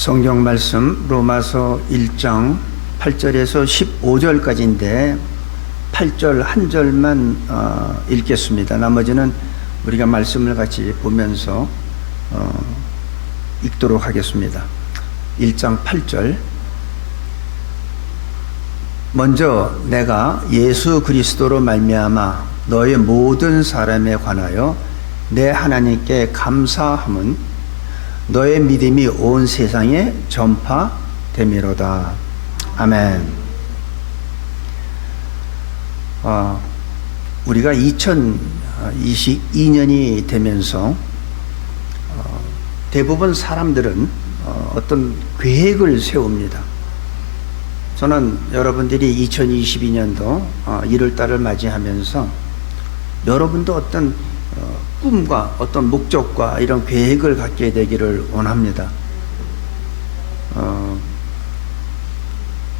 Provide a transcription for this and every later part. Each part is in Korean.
성경 말씀 로마서 1장 8절에서 15절까지인데 8절 한 절만 읽겠습니다. 나머지는 우리가 말씀을 같이 보면서 읽도록 하겠습니다. 1장 8절. 먼저 내가 예수 그리스도로 말미암아 너의 모든 사람에 관하여 내 하나님께 감사함은 너의 믿음이 온 세상에 전파됨이로다. 아멘. 우리가 2022년이 되면서 대부분 사람들은 어떤 계획을 세웁니다. 저는 여러분들이 2022년도 1월달을 맞이하면서 여러분도 어떤 꿈과 어떤 목적과 이런 계획을 갖게 되기를 원합니다.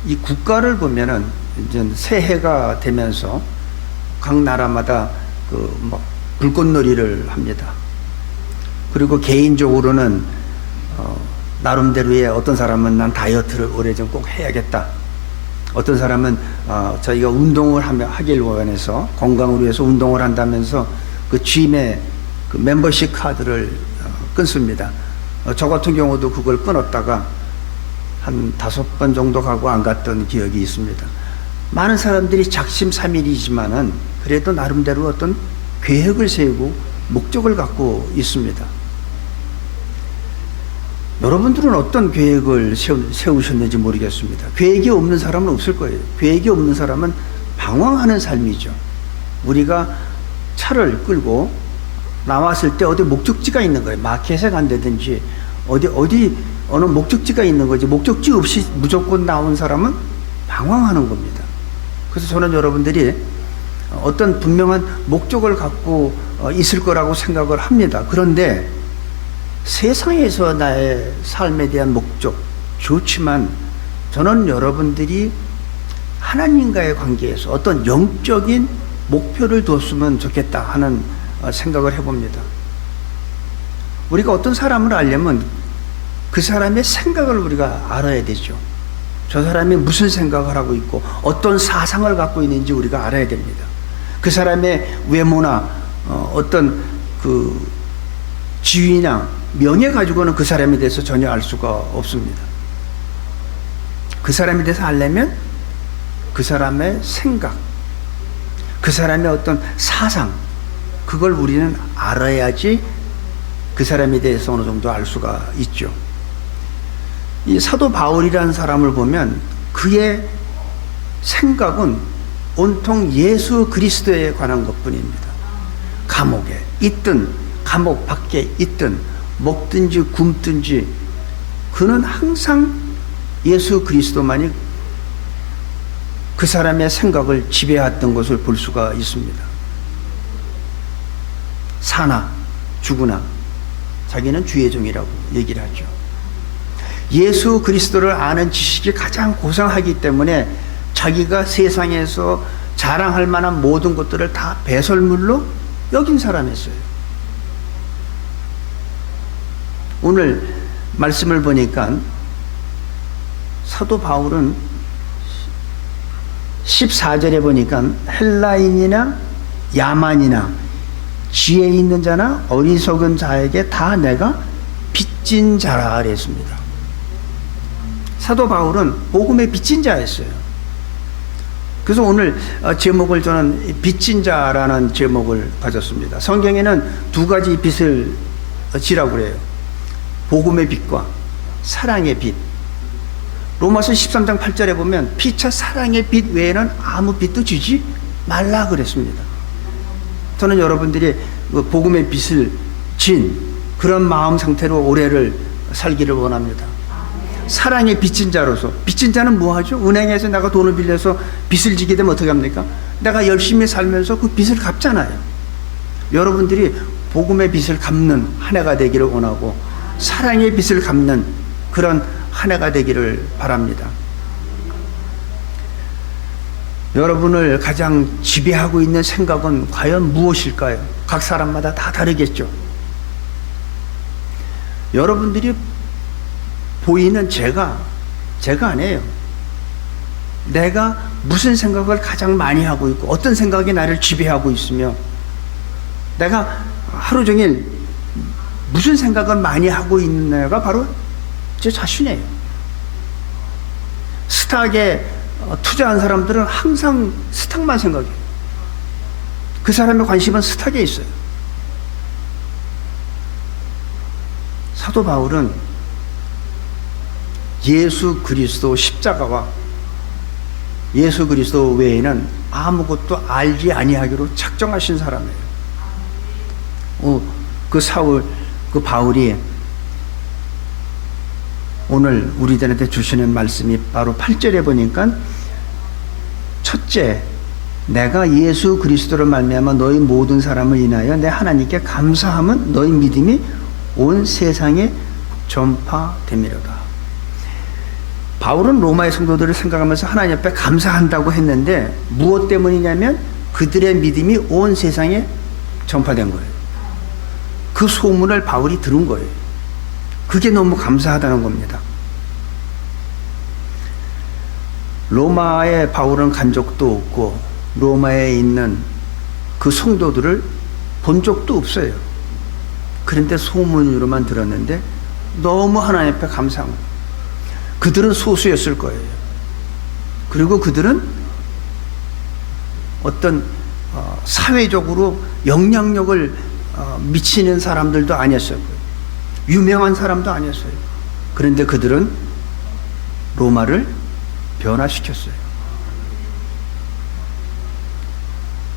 이 국가를 보면은 이제 새해가 되면서 각 나라마다 불꽃놀이를 합니다. 그리고 개인적으로는 나름대로의 어떤 사람은 난 다이어트를 올해 좀 꼭 해야겠다. 어떤 사람은 저희가 운동을 하길 원해서 건강을 위해서 운동을 한다면서 그 짐에 그 멤버십 카드를 끊습니다. 저 같은 경우도 그걸 끊었다가 한 5번 정도 가고 안 갔던 기억이 있습니다. 많은 사람들이 작심삼일이지만은 그래도 나름대로 어떤 계획을 세우고 목적을 갖고 있습니다. 여러분들은 어떤 계획을 세우셨는지 모르겠습니다. 계획이 없는 사람은 없을 거예요. 계획이 없는 사람은 방황하는 삶이죠. 우리가 차를 끌고 나왔을 때 어디 목적지가 있는 거예요. 마켓에 간다든지 어느 목적지가 있는 거지. 목적지 없이 무조건 나온 사람은 방황하는 겁니다. 그래서 저는 여러분들이 어떤 분명한 목적을 갖고 있을 거라고 생각을 합니다. 그런데 세상에서 나의 삶에 대한 목적 좋지만 저는 여러분들이 하나님과의 관계에서 어떤 영적인 목표를 뒀으면 좋겠다 하는 생각을 해봅니다. 우리가 어떤 사람을 알려면 그 사람의 생각을 우리가 알아야 되죠. 저 사람이 무슨 생각을 하고 있고 어떤 사상을 갖고 있는지 우리가 알아야 됩니다. 그 사람의 외모나 어떤 그 지위나 명예 가지고는 그 사람에 대해서 전혀 알 수가 없습니다. 그 사람에 대해서 알려면 그 사람의 생각, 그 사람의 어떤 사상, 그걸 우리는 알아야지 그 사람에 대해서 어느 정도 알 수가 있죠. 이 사도 바울이라는 사람을 보면 그의 생각은 온통 예수 그리스도에 관한 것뿐입니다. 감옥에 있든 감옥 밖에 있든 먹든지 굶든지 그는 항상 예수 그리스도만이 그 사람의 생각을 지배했던 것을 볼 수가 있습니다. 사나 죽으나 자기는 주의 종이라고 얘기를 하죠. 예수 그리스도를 아는 지식이 가장 고상하기 때문에 자기가 세상에서 자랑할 만한 모든 것들을 다 배설물로 여긴 사람이었어요. 오늘 말씀을 보니까 사도 바울은 14절에 보니까 헬라인이나 야만이나 지혜 있는 자나 어리석은 자에게 다 내가 빚진 자라 그랬습니다. 사도 바울은 복음의 빚진 자였어요. 그래서 오늘 제목을 저는 빚진 자라는 제목을 가졌습니다. 성경에는 두 가지 빚을 지라고 그래요. 복음의 빚과 사랑의 빚. 로마서 13장 8절에 보면 피차 사랑의 빚 외에는 아무 빚도 지지 말라 그랬습니다. 저는 여러분들이 복음의 빚을 진 그런 마음 상태로 올해를 살기를 원합니다. 사랑의 빚진 자로서. 빚진 자는 뭐하죠? 은행에서 내가 돈을 빌려서 빚을 지게 되면 어떻게 합니까? 내가 열심히 살면서 그 빚을 갚잖아요. 여러분들이 복음의 빚을 갚는 한 해가 되기를 원하고 사랑의 빚을 갚는 그런 한 해가 되기를 바랍니다. 여러분을 가장 지배하고 있는 생각은 과연 무엇일까요? 각 사람마다 다 다르겠죠. 여러분들이 보이는 제가 아니에요. 내가 무슨 생각을 가장 많이 하고 있고 어떤 생각이 나를 지배하고 있으며 내가 하루 종일 무슨 생각을 많이 하고 있느냐가 바로 제 자신이에요. 스탁에 투자한 사람들은 항상 스탁만 생각해요. 그 사람의 관심은 스탁에 있어요. 사도 바울은 예수 그리스도 십자가와 예수 그리스도 외에는 아무것도 알지 아니하기로 작정하신 사람이에요. 그 바울이 오늘 우리들한테 주시는 말씀이 바로 8절에 보니까 첫째, 내가 예수 그리스도로 말미암아 너희 모든 사람을 인하여 내 하나님께 감사함은 너희 믿음이 온 세상에 전파됨이로다. 바울은 로마의 성도들을 생각하면서 하나님 앞에 감사한다고 했는데 무엇 때문이냐면 그들의 믿음이 온 세상에 전파된 거예요. 그 소문을 바울이 들은 거예요. 그게 너무 감사하다는 겁니다. 로마에 바울은 간 적도 없고 로마에 있는 그 성도들을 본 적도 없어요. 그런데 소문으로만 들었는데 너무 하나님 앞에 감사한 거예요. 그들은 소수였을 거예요. 그리고 그들은 어떤 사회적으로 영향력을 미치는 사람들도 아니었어요. 유명한 사람도 아니었어요. 그런데 그들은 로마를 변화시켰어요.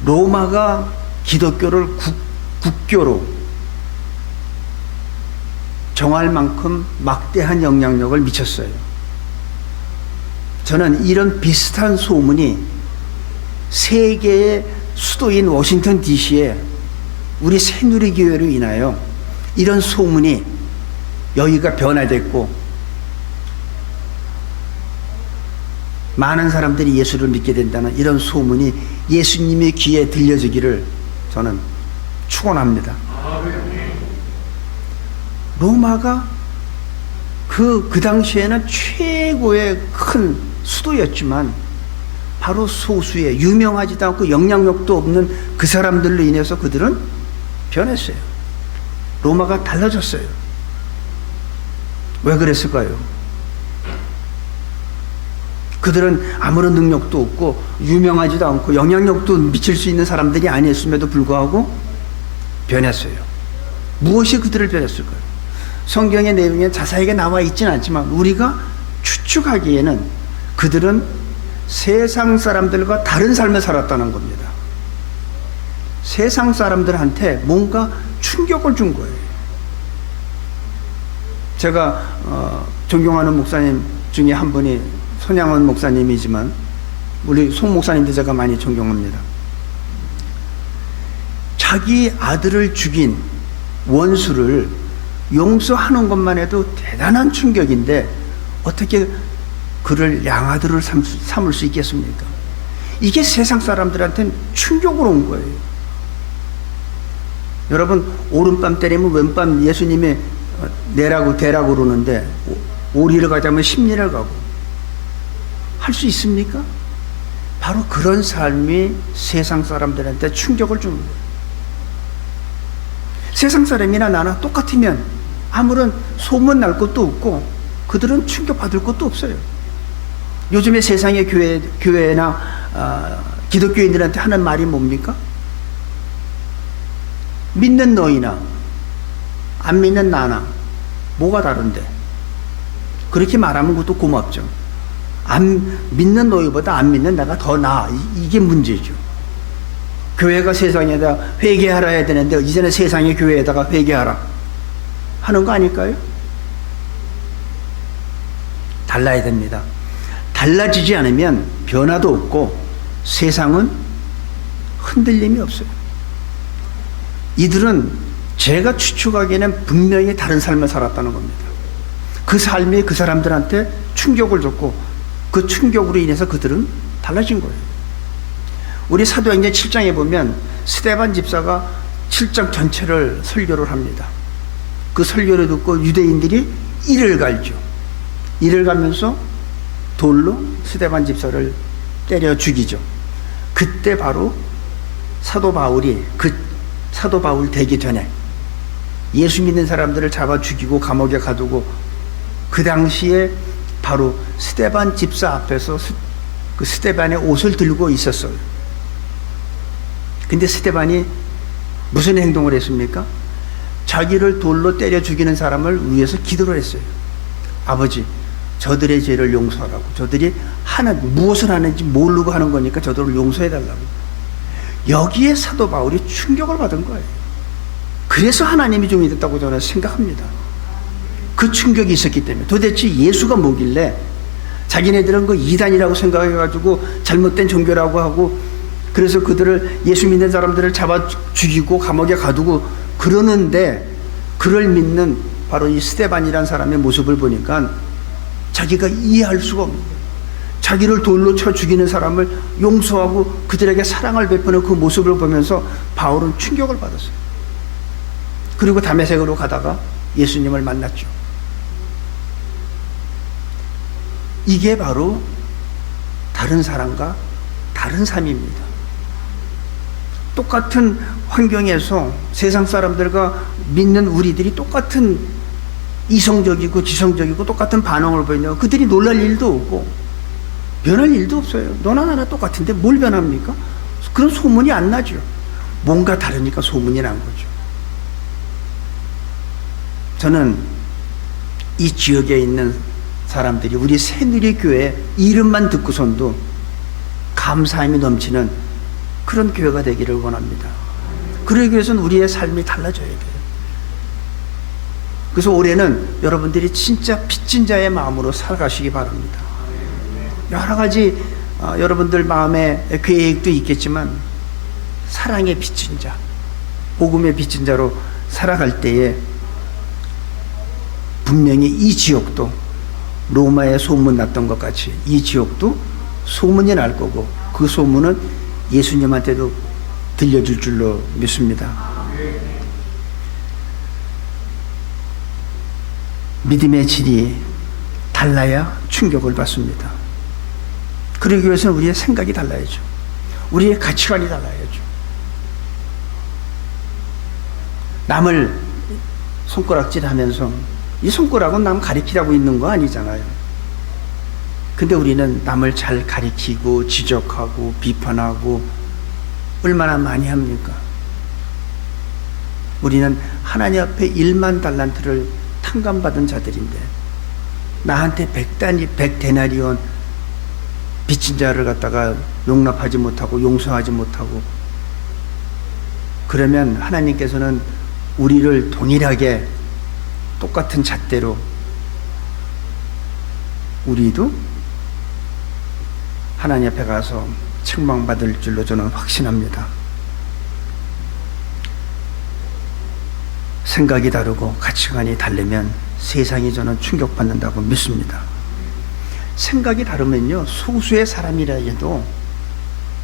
로마가 기독교를 국교로 정할 만큼 막대한 영향력을 미쳤어요. 저는 이런 비슷한 소문이 세계의 수도인 워싱턴 DC에 우리 새누리교회로 인하여 이런 소문이 여기가 변화됐고 많은 사람들이 예수를 믿게 된다는 이런 소문이 예수님의 귀에 들려지기를 저는 축원합니다. 로마가 그 당시에는 최고의 큰 수도였지만 바로 소수의 유명하지도 않고 영향력도 없는 그 사람들로 인해서 그들은 변했어요. 로마가 달라졌어요. 왜 그랬을까요? 그들은 아무런 능력도 없고 유명하지도 않고 영향력도 미칠 수 있는 사람들이 아니었음에도 불구하고 변했어요. 무엇이 그들을 변했을까요? 성경의 내용에 자세하게 나와 있지는 않지만 우리가 추측하기에는 그들은 세상 사람들과 다른 삶을 살았다는 겁니다. 세상 사람들한테 뭔가 충격을 준 거예요. 제가 존경하는 목사님 중에 한 분이 손양원 목사님이지만 우리 송 목사님도 제가 많이 존경합니다. 자기 아들을 죽인 원수를 용서하는 것만 해도 대단한 충격인데 어떻게 그를 양아들을 삼을 수 있겠습니까? 이게 세상 사람들한테는 충격으로 온 거예요. 여러분, 오른밤 때리면 왼밤 예수님이 내라고 대라고 그러는데 오리를 가자면 십리를 가고 할 수 있습니까? 바로 그런 삶이 세상 사람들한테 충격을 주는 거예요. 세상 사람이나 나나 똑같으면 아무런 소문 날 것도 없고 그들은 충격받을 것도 없어요. 요즘에 세상의 교회나 기독교인들한테 하는 말이 뭡니까? 믿는 너희나 안 믿는 나나 뭐가 다른데? 그렇게 말하면 그것도 고맙죠. 안 믿는 너희보다 안 믿는 내가 더 나아. 이게 문제죠. 교회가 세상에다 회개하라 해야 되는데 이제는 세상의 교회에다가 회개하라 하는 거 아닐까요? 달라야 됩니다. 달라지지 않으면 변화도 없고 세상은 흔들림이 없어요. 이들은 제가 추측하기에는 분명히 다른 삶을 살았다는 겁니다. 그 삶이 그 사람들한테 충격을 줬고 그 충격으로 인해서 그들은 달라진 거예요. 우리 사도행전 7장에 보면 스데반 집사가 7장 전체를 설교를 합니다. 그 설교를 듣고 유대인들이 이를 갈죠. 이를 가면서 돌로 스데반 집사를 때려 죽이죠. 그때 바로 사도 바울이 사도 바울 되기 전에 예수 믿는 사람들을 잡아 죽이고 감옥에 가두고 그 당시에 바로 스데반 집사 앞에서 그 스데반의 옷을 들고 있었어요. 근데 스데반이 무슨 행동을 했습니까? 자기를 돌로 때려 죽이는 사람을 위해서 기도를 했어요. 아버지, 저들의 죄를 용서하라고. 저들이 무엇을 하는지 모르고 하는 거니까 저들을 용서해달라고. 여기에 사도 바울이 충격을 받은 거예요. 그래서 하나님이 종이 됐다고 저는 생각합니다. 그 충격이 있었기 때문에. 도대체 예수가 뭐길래 자기네들은 그 이단이라고 생각해가지고 잘못된 종교라고 하고, 그래서 그들을, 예수 믿는 사람들을 잡아 죽이고 감옥에 가두고 그러는데, 그를 믿는 바로 이 스데반이라는 사람의 모습을 보니까 자기가 이해할 수가 없는 거예요. 자기를 돌로 쳐 죽이는 사람을 용서하고 그들에게 사랑을 베푸는 그 모습을 보면서 바울은 충격을 받았어요. 그리고 다메섹으로 가다가 예수님을 만났죠. 이게 바로 다른 사람과 다른 삶입니다. 똑같은 환경에서 세상 사람들과 믿는 우리들이 똑같은 이성적이고 지성적이고 똑같은 반응을 보이냐, 그들이 놀랄 일도 없고 변할 일도 없어요. 너나 나나 똑같은데 뭘 변합니까? 그런 소문이 안 나죠. 뭔가 다르니까 소문이 난 거죠. 저는 이 지역에 있는 사람들이 우리 새누리교회 이름만 듣고선도 감사함이 넘치는 그런 교회가 되기를 원합니다. 그러기 위해서는 우리의 삶이 달라져야 돼요. 그래서 올해는 여러분들이 진짜 빚진 자의 마음으로 살아가시기 바랍니다. 여러 가지 여러분들 마음에 계획도 있겠지만 사랑의 빚진 자, 복음의 빚진 자로 살아갈 때에 분명히 이 지역도 로마에 소문났던 것 같이 이 지역도 소문이 날 거고, 그 소문은 예수님한테도 들려줄 줄로 믿습니다. 믿음의 질이 달라야 충격을 받습니다. 그러기 위해서는 우리의 생각이 달라야죠. 우리의 가치관이 달라야죠. 남을 손가락질 하면서 이 손가락은 남 가리키라고 있는 거 아니잖아요. 근데 우리는 남을 잘 가리키고 지적하고 비판하고 얼마나 많이 합니까? 우리는 하나님 앞에 1만 달란트를 탕감받은 자들인데 나한테 100데나리온 빚진 자를 갖다가 용납하지 못하고 용서하지 못하고, 그러면 하나님께서는 우리를 동일하게 똑같은 잣대로 우리도 하나님 앞에 가서 책망받을 줄로 저는 확신합니다. 생각이 다르고 가치관이 다르면 세상이 저는 충격받는다고 믿습니다. 생각이 다르면요, 소수의 사람이라 해도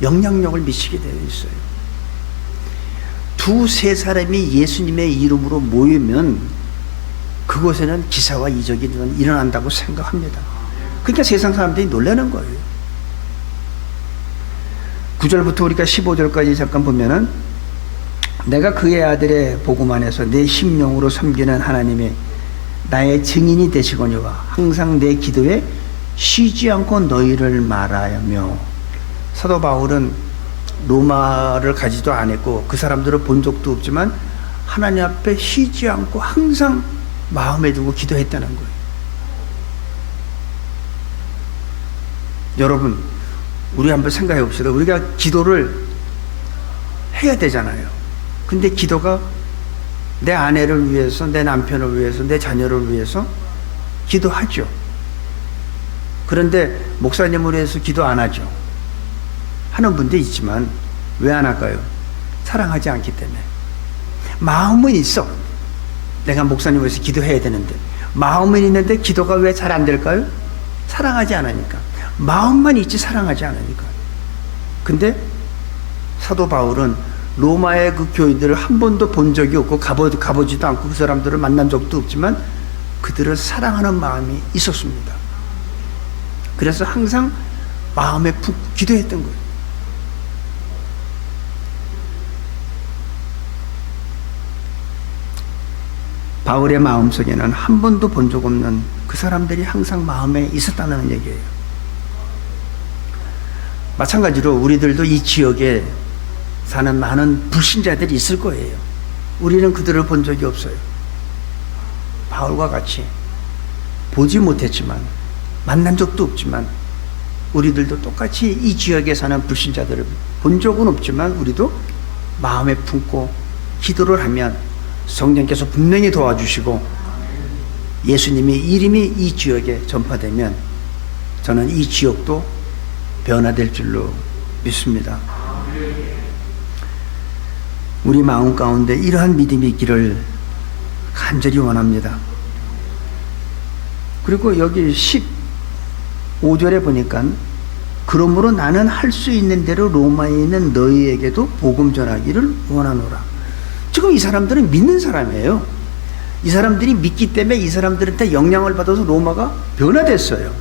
영향력을 미치게 되어 있어요. 두세 사람이 예수님의 이름으로 모이면 그곳에는 기사와 이적이 일어난다고 생각합니다. 그러니까 세상 사람들이 놀라는 거예요. 9절부터 우리가 15절까지 잠깐 보면은, 내가 그의 아들의 복음 안에서 내 심령으로 섬기는 하나님이 나의 증인이 되시거니와 항상 내 기도에 쉬지 않고 너희를 말하며. 사도 바울은 로마를 가지도 않았고 그 사람들을 본 적도 없지만 하나님 앞에 쉬지 않고 항상 마음에 두고 기도했다는 거예요. 여러분, 우리 한번 생각해 봅시다. 우리가 기도를 해야 되잖아요. 근데 기도가 내 아내를 위해서, 내 남편을 위해서, 내 자녀를 위해서 기도하죠. 그런데 목사님을 위해서 기도 안 하죠. 하는 분도 있지만 왜 안 할까요? 사랑하지 않기 때문에. 마음은 있어. 내가 목사님을 위해서 기도해야 되는데 마음은 있는데 기도가 왜 잘 안 될까요? 사랑하지 않으니까. 마음만 있지 사랑하지 않으니까. 근데 사도 바울은 로마의 그 교인들을 한 번도 본 적이 없고 가보지도 않고 그 사람들을 만난 적도 없지만 그들을 사랑하는 마음이 있었습니다. 그래서 항상 마음에 푹 기도했던 거예요. 바울의 마음속에는 한 번도 본 적 없는 그 사람들이 항상 마음에 있었다는 얘기예요. 마찬가지로 우리들도 이 지역에 사는 많은 불신자들이 있을 거예요. 우리는 그들을 본 적이 없어요. 바울과 같이 보지 못했지만, 만난 적도 없지만, 우리들도 똑같이 이 지역에 사는 불신자들을 본 적은 없지만, 우리도 마음에 품고 기도를 하면 성령께서 분명히 도와주시고 예수님의 이름이 이 지역에 전파되면 저는 이 지역도 변화될 줄로 믿습니다. 우리 마음 가운데 이러한 믿음이 있기를 간절히 원합니다. 그리고 여기 15절에 보니까 그러므로 나는 할 수 있는 대로 로마에 있는 너희에게도 복음 전하기를 원하노라. 지금 이 사람들은 믿는 사람이에요. 이 사람들이 믿기 때문에 이 사람들한테 영향을 받아서 로마가 변화됐어요.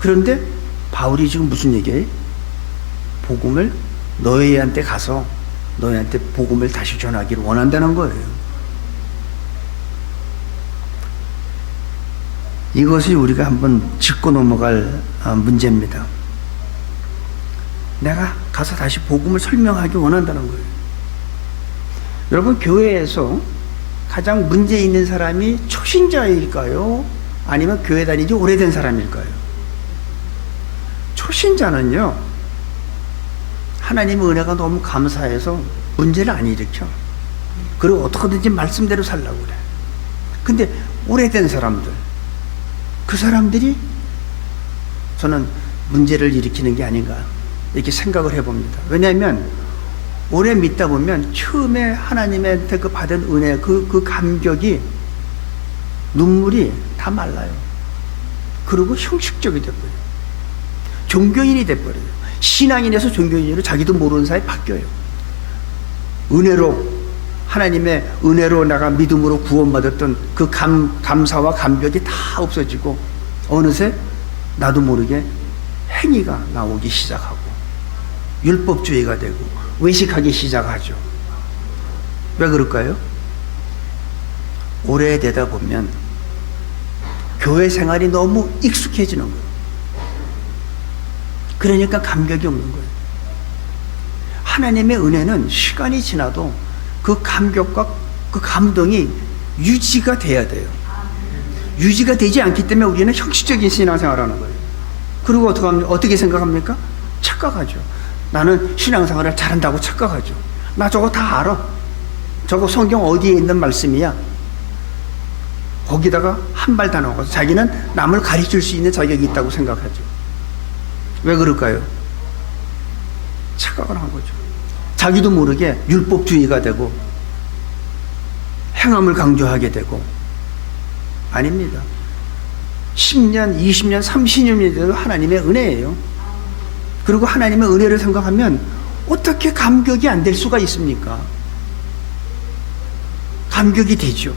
그런데 바울이 지금 무슨 얘기예요? 복음을 너희한테 가서 너희한테 복음을 다시 전하기를 원한다는 거예요. 이것이 우리가 한번 짚고 넘어갈 문제입니다. 내가 가서 다시 복음을 설명하기 원한다는 거예요. 여러분, 교회에서 가장 문제 있는 사람이 초신자일까요? 아니면 교회 다닌 지 오래된 사람일까요? 초신자는요, 하나님의 은혜가 너무 감사해서 문제를 안 일으켜. 그리고 어떻게든지 말씀대로 살라고 그래. 근데 오래된 사람들, 그 사람들이 저는 문제를 일으키는 게 아닌가 이렇게 생각을 해봅니다. 왜냐하면 오래 믿다 보면 처음에 하나님한테 그 받은 은혜, 그 감격이, 눈물이 다 말라요. 그리고 형식적이 돼버려요. 종교인이 돼버려요. 신앙인에서 종교인으로 자기도 모르는 사이에 바뀌어요. 은혜로, 하나님의 은혜로 내가 믿음으로 구원받았던 그 감사와 감격이 다 없어지고 어느새 나도 모르게 행위가 나오기 시작하고 율법주의가 되고 외식하기 시작하죠. 왜 그럴까요? 오래되다 보면 교회 생활이 너무 익숙해지는 거예요. 그러니까 감격이 없는 거예요. 하나님의 은혜는 시간이 지나도 그 감격과 그 감동이 유지가 돼야 돼요. 유지가 되지 않기 때문에 우리는 형식적인 신앙생활을 하는 거예요. 그리고 어떻게 생각합니까? 착각하죠. 나는 신앙생활을 잘한다고 착각하죠. 나 저거 다 알아. 저거 성경 어디에 있는 말씀이야. 거기다가 한 발 다 넣어서 자기는 남을 가르칠 수 있는 자격이 있다고 생각하죠. 왜 그럴까요? 착각을 한 거죠. 자기도 모르게 율법주의가 되고 행함을 강조하게 되고. 아닙니다. 10년, 20년, 30년이 돼도 하나님의 은혜예요. 그리고 하나님의 은혜를 생각하면 어떻게 감격이 안 될 수가 있습니까? 감격이 되죠.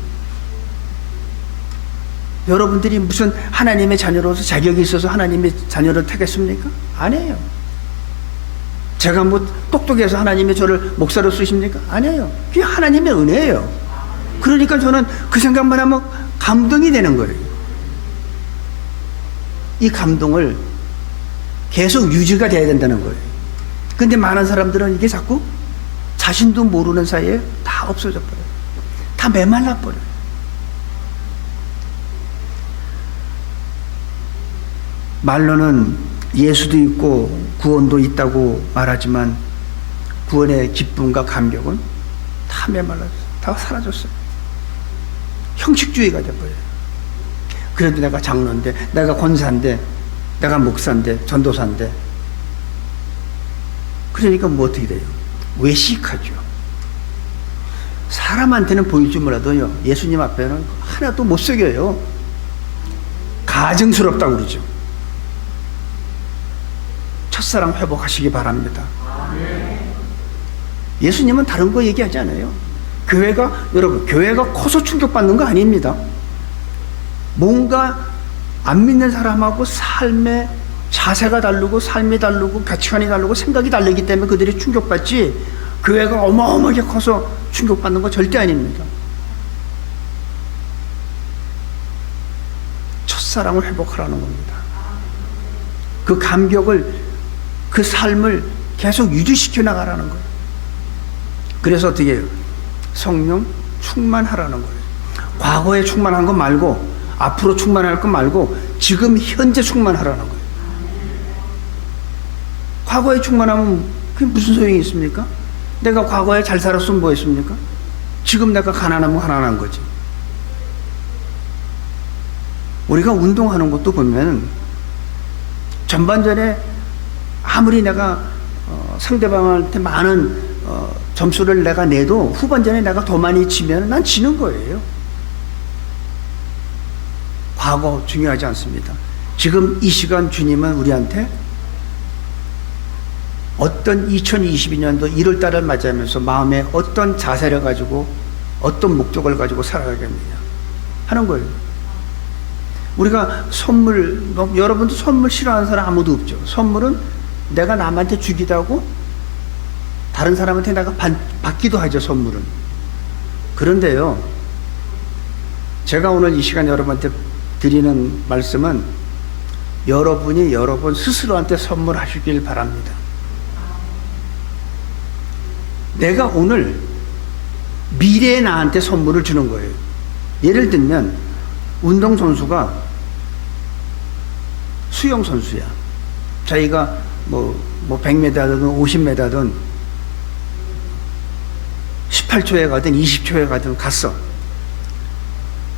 여러분들이 무슨 하나님의 자녀로서 자격이 있어서 하나님의 자녀를 택했습니까? 아니에요. 제가 뭐 똑똑해서 하나님이 저를 목사로 쓰십니까? 아니에요. 그게 하나님의 은혜예요. 그러니까 저는 그 생각만 하면 감동이 되는 거예요. 이 감동을 계속 유지가 돼야 된다는 거예요. 근데 많은 사람들은 이게 자꾸 자신도 모르는 사이에 다 없어져 버려요. 다 메말라 버려요. 말로는 예수도 있고 구원도 있다고 말하지만 구원의 기쁨과 감격은 다 메말랐어요. 다 사라졌어요. 형식주의가 돼버려요. 그래도 내가 장로인데, 내가 권사인데, 내가 목사인데, 전도사인데. 그러니까 뭐 어떻게 돼요? 외식하죠. 사람한테는 보일지 몰라도요, 예수님 앞에는 하나도 못 속여요. 가증스럽다고 그러죠. 첫사랑 회복하시기 바랍니다. 예수님은 다른 거 얘기하지 않아요. 교회가, 여러분, 교회가 커서 충격받는 거 아닙니다. 뭔가 안 믿는 사람하고 삶의 자세가 다르고 삶이 다르고 가치관이 다르고 생각이 다르기 때문에 그들이 충격받지, 교회가 어마어마하게 커서 충격받는 거 절대 아닙니다. 첫사랑을 회복하라는 겁니다. 그 감격을, 그 삶을 계속 유지시켜 나가라는 거예요. 그래서 어떻게 해요? 성령 충만하라는 거예요. 과거에 충만한 거 말고, 앞으로 충만할 거 말고 지금 현재 충만하라는 거예요. 과거에 충만하면 그게 무슨 소용이 있습니까? 내가 과거에 잘 살았으면 뭐 했습니까? 지금 내가 가난하면 가난한 거지. 우리가 운동하는 것도 보면 전반전에 아무리 내가 상대방한테 많은 점수를 내가 내도 후반전에 내가 더 많이 치면 난 지는 거예요. 과거 중요하지 않습니다. 지금 이 시간 주님은 우리한테 어떤 2022년도 1월 달을 맞이하면서 마음에 어떤 자세를 가지고 어떤 목적을 가지고 살아가겠느냐 하는 거예요. 우리가 선물, 여러분도 선물 싫어하는 사람 아무도 없죠. 선물은 내가 남한테 주기도 하고 다른 사람한테 내가 받기도 하죠. 선물은. 그런데요, 제가 오늘 이 시간 여러분한테 드리는 말씀은 여러분이 여러분 스스로한테 선물하시길 바랍니다. 내가 오늘 미래의 나한테 선물을 주는 거예요. 예를 들면 운동선수가 수영선수야. 자기가 뭐 100m든 50m든 18초에 가든 20초에 가든 갔어.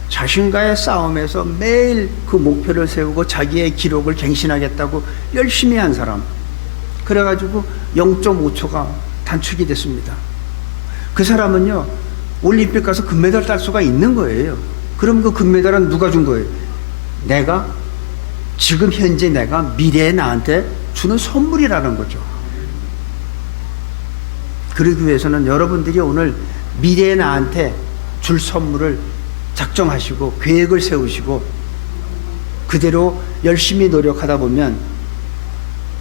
자신과의 싸움에서 매일 그 목표를 세우고 자기의 기록을 갱신하겠다고 열심히 한 사람. 그래가지고 0.5초가 단축이 됐습니다. 그 사람은요, 올림픽 가서 금메달 딸 수가 있는 거예요. 그럼 그 금메달은 누가 준 거예요? 내가, 지금 현재 내가 미래의 나한테 주는 선물이라는 거죠. 그러기 위해서는 여러분들이 오늘 미래의 나한테 줄 선물을 작정하시고 계획을 세우시고 그대로 열심히 노력하다 보면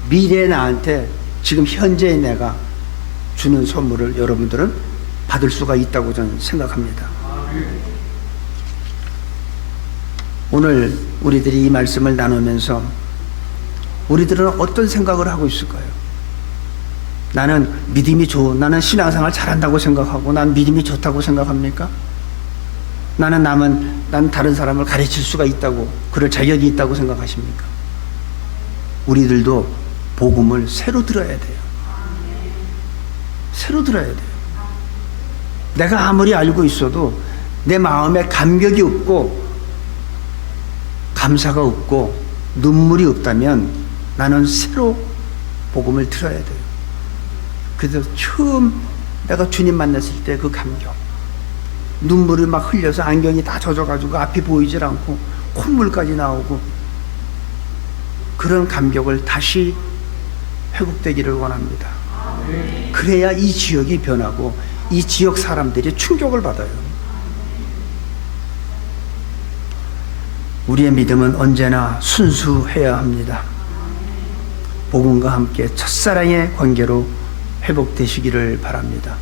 미래의 나한테 지금 현재의 내가 주는 선물을 여러분들은 받을 수가 있다고 저는 생각합니다. 오늘 우리들이 이 말씀을 나누면서 우리들은 어떤 생각을 하고 있을까요? 나는 믿음이 나는 신앙생활 잘한다고 생각하고 난 믿음이 좋다고 생각합니까? 난 다른 사람을 가르칠 수가 있다고, 그럴 자격이 있다고 생각하십니까? 우리들도 복음을 새로 들어야 돼요. 새로 들어야 돼요. 내가 아무리 알고 있어도 내 마음에 감격이 없고 감사가 없고 눈물이 없다면 나는 새로 복음을 들어야 돼요. 그래서 처음 내가 주님 만났을 때 그 감격, 눈물을 막 흘려서 안경이 다 젖어가지고 앞이 보이질 않고 콧물까지 나오고 그런 감격을 다시 회복되기를 원합니다. 그래야 이 지역이 변하고 이 지역 사람들이 충격을 받아요. 우리의 믿음은 언제나 순수해야 합니다. 복음과 함께 첫사랑의 관계로 회복되시기를 바랍니다.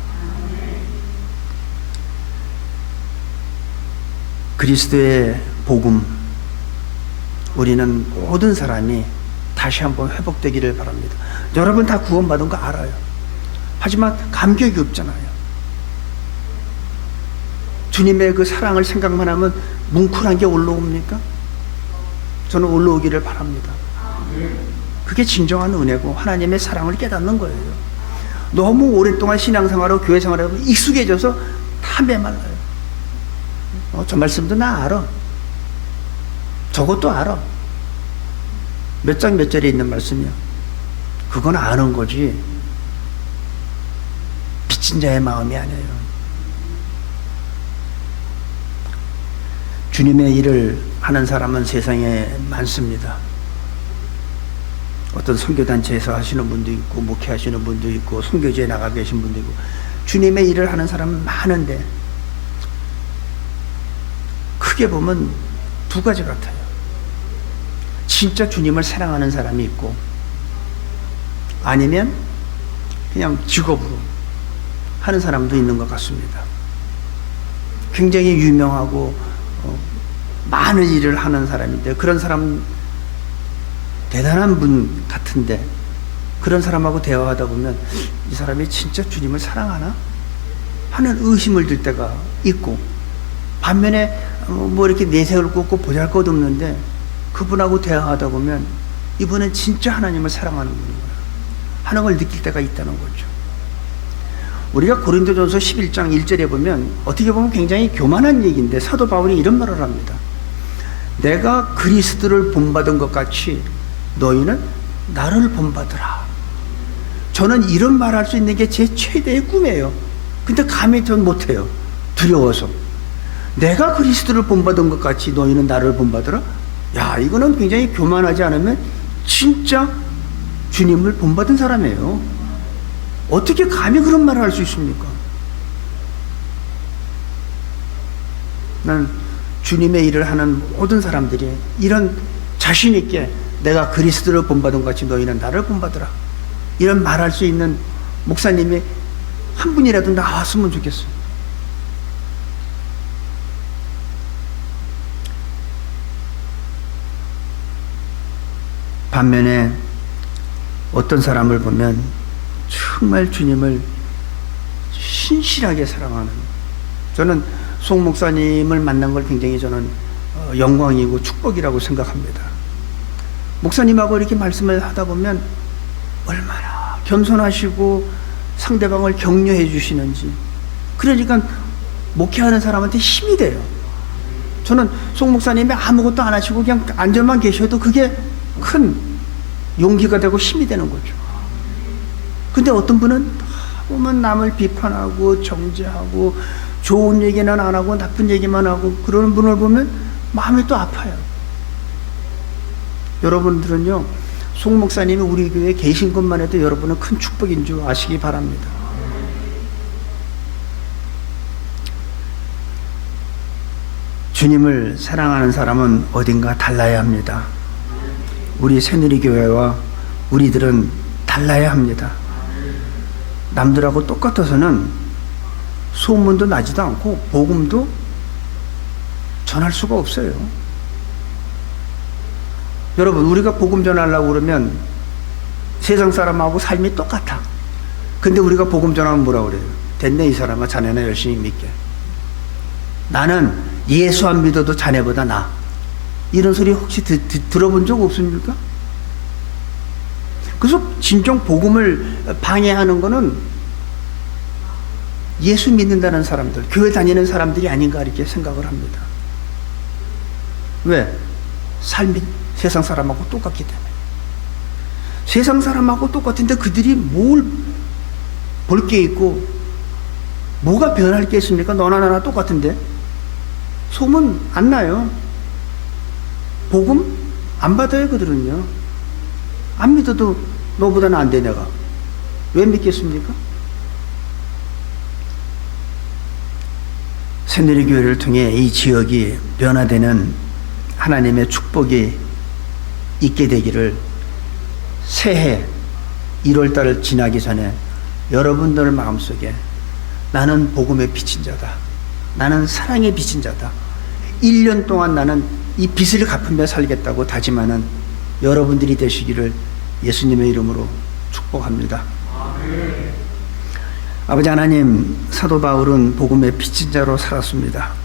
그리스도의 복음, 우리는 모든 사람이 다시 한번 회복되기를 바랍니다. 여러분 다 구원받은 거 알아요. 하지만 감격이 없잖아요. 주님의 그 사랑을 생각만 하면 뭉클한 게 올라옵니까? 저는 올라오기를 바랍니다. 그게 진정한 은혜고 하나님의 사랑을 깨닫는 거예요. 너무 오랫동안 신앙생활하고 교회생활하고 익숙해져서 다 메말라요. 저 말씀도 나 알아. 저것도 알아. 몇 장 몇 절에 있는 말씀이야. 그건 아는 거지. 빚진 자의 마음이 아니에요. 주님의 일을 하는 사람은 세상에 많습니다. 어떤 선교단체에서 하시는 분도 있고 목회하시는 분도 있고 선교지에 나가 계신 분도 있고 주님의 일을 하는 사람은 많은데 크게 보면 두 가지 같아요. 진짜 주님을 사랑하는 사람이 있고, 아니면 그냥 직업으로 하는 사람도 있는 것 같습니다. 굉장히 유명하고 많은 일을 하는 사람인데, 그런 사람 대단한 분 같은데, 그런 사람하고 대화하다 보면 이 사람이 진짜 주님을 사랑하나 하는 의심을 들 때가 있고, 반면에 뭐 이렇게 내색을 꽂고 보잘것없는데 그분하고 대화하다 보면 이분은 진짜 하나님을 사랑하는 분이구나 하는 걸 느낄 때가 있다는 거죠. 우리가 고린도전서 11장 1절에 보면 어떻게 보면 굉장히 교만한 얘기인데, 사도 바울이 이런 말을 합니다. 내가 그리스도를 본받은 것 같이 너희는 나를 본받으라. 저는 이런 말 할 수 있는 게 제 최대의 꿈이에요. 근데 감히 전 못해요. 두려워서. 내가 그리스도를 본받은 것 같이 너희는 나를 본받으라? 야, 이거는 굉장히 교만하지 않으면 진짜 주님을 본받은 사람이에요. 어떻게 감히 그런 말을 할 수 있습니까? 난 주님의 일을 하는 모든 사람들이 이런 자신 있게 내가 그리스도를 본받은 것 같이 너희는 나를 본받으라, 이런 말할 수 있는 목사님이 한 분이라도 나왔으면 좋겠어요. 반면에 어떤 사람을 보면 정말 주님을 신실하게 사랑하는, 저는 송 목사님을 만난 걸 굉장히 저는 영광이고 축복이라고 생각합니다. 목사님하고 이렇게 말씀을 하다 보면 얼마나 겸손하시고 상대방을 격려해 주시는지, 그러니까 목회하는 사람한테 힘이 돼요. 저는 송 목사님이 아무것도 안 하시고 그냥 앉아만 계셔도 그게 큰 용기가 되고 힘이 되는 거죠. 근데 어떤 분은 보면 남을 비판하고 정죄하고 좋은 얘기는 안 하고 나쁜 얘기만 하고 그러는 분을 보면 마음이 또 아파요. 여러분들은요, 송 목사님이 우리 교회에 계신 것만 해도 여러분은 큰 축복인 줄 아시기 바랍니다. 주님을 사랑하는 사람은 어딘가 달라야 합니다. 우리 새누리교회와 우리들은 달라야 합니다. 남들하고 똑같아서는 소문도 나지도 않고 복음도 전할 수가 없어요. 여러분, 우리가 복음 전하려고 그러면 세상 사람하고 삶이 똑같아. 근데 우리가 복음 전하면 뭐라 그래요? 됐네, 이 사람아, 자네는 열심히 믿게. 나는 예수 안 믿어도 자네보다 나아. 이런 소리 혹시 들어본 적 없습니까? 그래서 진정 복음을 방해하는 거는 예수 믿는다는 사람들, 교회 다니는 사람들이 아닌가 이렇게 생각을 합니다. 왜? 삶이 세상 사람하고 똑같기 때문에. 세상 사람하고 똑같은데 그들이 뭘 볼 게 있고 뭐가 변할 게 있습니까? 너나 나나 똑같은데. 소문 안 나요. 복음 안 받아요, 그들은요. 안 믿어도 너보다는 안 돼, 내가. 왜 믿겠습니까? 새누리교회를 통해 이 지역이 변화되는 하나님의 축복이 있게 되기를, 새해 1월달을 지나기 전에 여러분들 마음속에 나는 복음의 빚진 자다, 나는 사랑의 빚진 자다, 1년 동안 나는 이 빚을 갚으며 살겠다고 다짐하는 여러분들이 되시기를 예수님의 이름으로 축복합니다. 아버지 하나님, 사도 바울은 복음의 빚진 자로 살았습니다.